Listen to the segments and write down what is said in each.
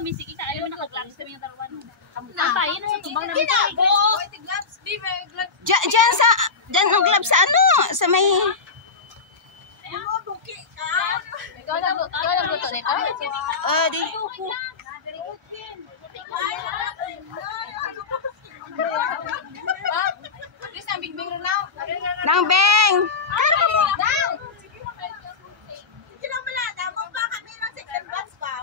kami sige ka ayaw naka-gloves kami yung dalawa. Tayo na sa tubang namin. Diyan ang gloves sa ano? Sa may... Ikaw nagluto nito? Di. Nang Beng!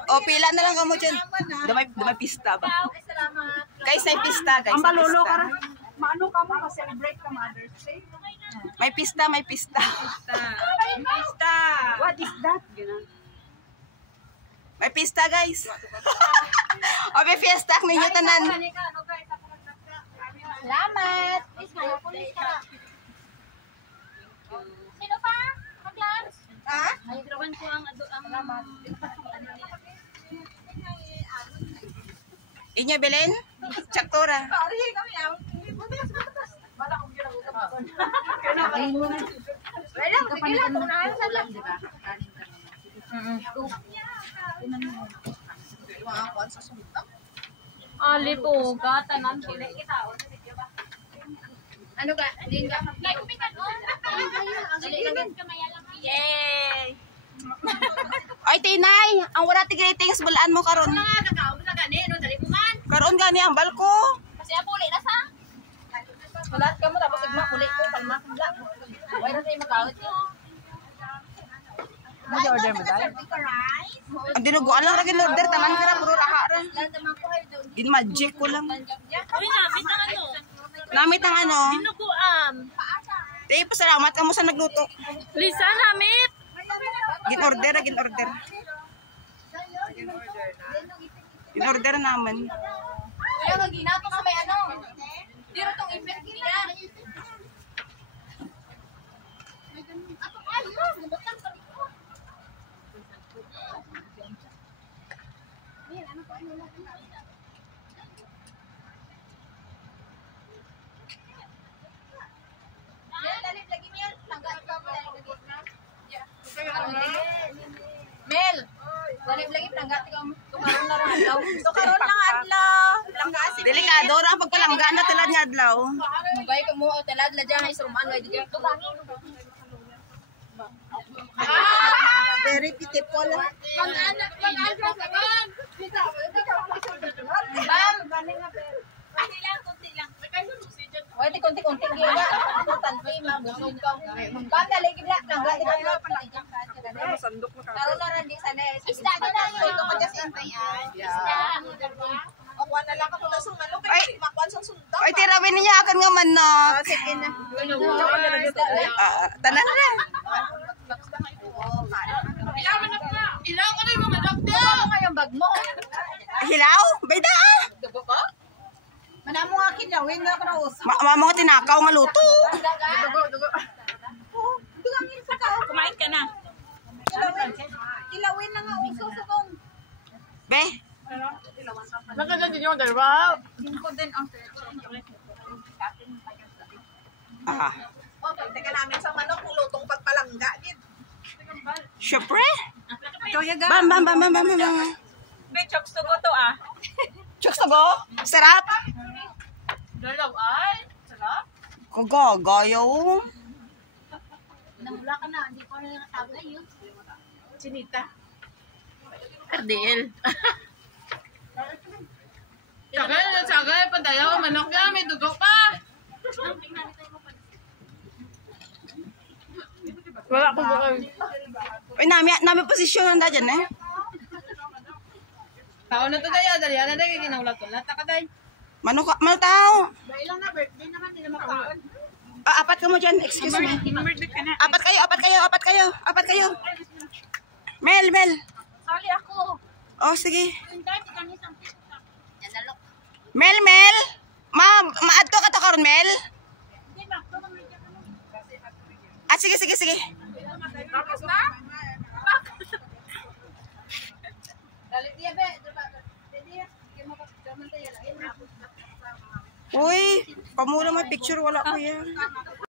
O, pila na lang kamo dyan. Dumay pista ba? Guys, may pista, guys. Ang balolo ka rin. Maano ka mo? Celebrate ka Mother's Day? May pista, may pista. Pista. What is that? May pista, guys. O, may fiesta ninyo tanan. Salamat. Please, pulis ka. Sino pa? Mag-gloves? Ha? Ay, drawan ko ang Inyo, Belen? Tsaktura. Ali po, tanan kini kita. Ano ka? Din ka. Yay! Ay, Tinay, ang wala ti greetings, balaan mo karon. Karon gani ang balko. Kasi puli na sa. Salat ka mo tapos igma puli ko palma kula. Wala na tayo mag-out. Mag-order mo dai? Ang dinuguan lang ragin order tanan kara puro raha ra. Gin magic ko lang. Uy, namit ang ano? Namit ang ano? Dinuguan. Tay pasalamat ka mo sa nagluto. Lisa, namit. Gin order, gin order. Gin order naman. Kaya maginato ka may ano? Tiro tong ipit kila. Ako ano? Bukan pa rito. Ano pa ano lang? Mel, walip lagi pelangga tukaron na ron adlaw. Tukaron lang adlaw. Delikado ra ang pagpalangga na tilad nga adlaw. Mugay ka mo talad la diyan ay suruman way di. Very pitiful. Pang-anak ka bam. Konti lang. Wait, konti-konti gila. Tanti mabusog ka. Bam dali gila langga di ka. Sandok mo ka. Karon na ran di sana. Isda ka na yun. Ito ka just intayan. Isda. Akuan na lang ako na sa ano Ay. kay makuan sa sundok. Ay tirawin niya akan nga man na. Sige na. Tanan na. Ilaw ka na yung mga doktor. Ano kayong bag mo? Hilaw? Bayda. Dugo ba? Manamo nga kinawin nga para us. Mga tinakaw nga luto. Dugo. Dugo sa ka. Kumain ka na. Kilawin na nga uso subong. Be. Nakadyan din yung dalawa. Ah. Teka namin sa manok lutong pagpalangga din. Syempre. Bam. May chops to go to ah. Chokes to go. Sarap. Dalaw ay. Sarap. Kagagayaw. Namula ka na. Hindi ko na natagay yun. Chinita. Ardel. Sagay, padayaw, manok yan, may dugo pa. Wala ko bukan. Uy, nami posisyon na dyan eh. Tao na to daya, dali na dali, kinaulat-ulat. Takaday. Manutaw. Ilang na birthday naman, hindi na makaon. Apat ka mo dyan, excuse me. Birthday ka na. Apat kayo. Mel. Sorry ako. Oh, sige. Hindi kami isang pizza. Yan nalok. Mel. Maadto ka to karon, Mel. Hindi ba? Tumangay ka na. Ah, sige. Tapos na? Dalit niya be. Uy, pamula mo picture, wala ko yan.